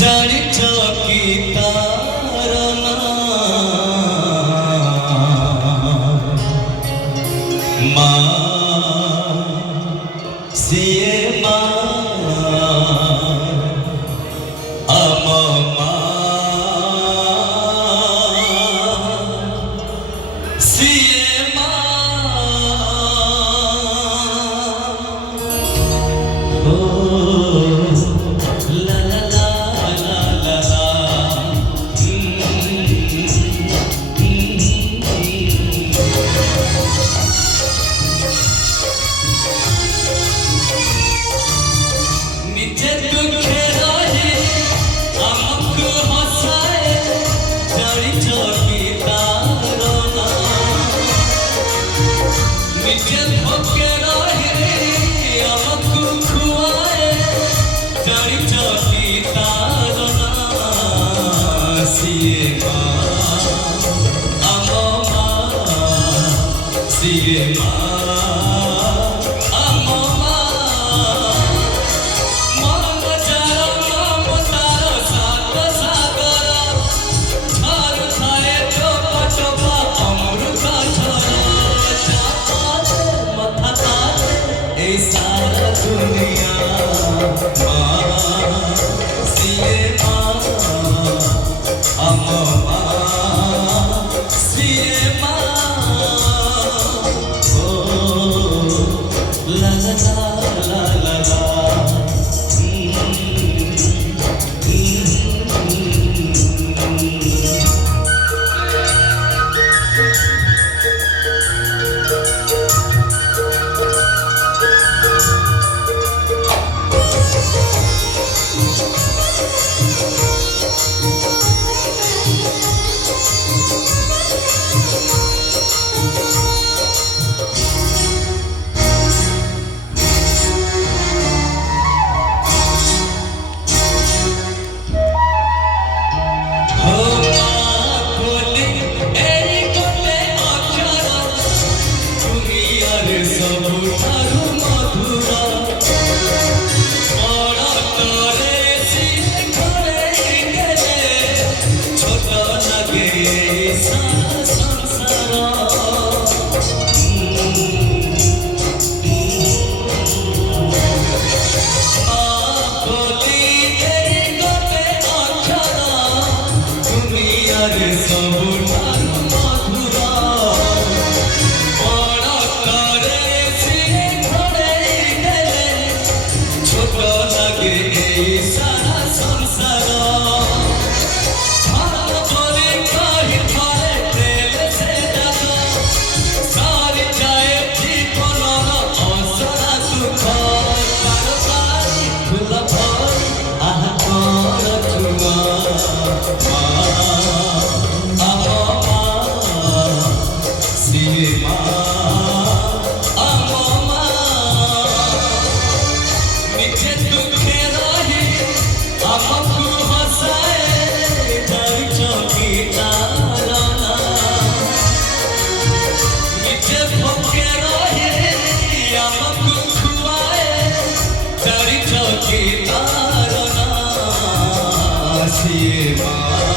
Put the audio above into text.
জানি চকি তারনা মা সিয়ে মা আমা সিয়ে মা ও la la la la la la নিচে দুঃখে রহে আমাকে হাসায় জানি চকি তারনা নিচে ভোগে রহে আমাকে খুয়ায় জানি চকি তারনা সিয়ে মা আমা মা সিয়ে মা सारा दुनिया माँ सिए माँ अम्मा सिए माँ ओ ला ला ला ला ला Shiva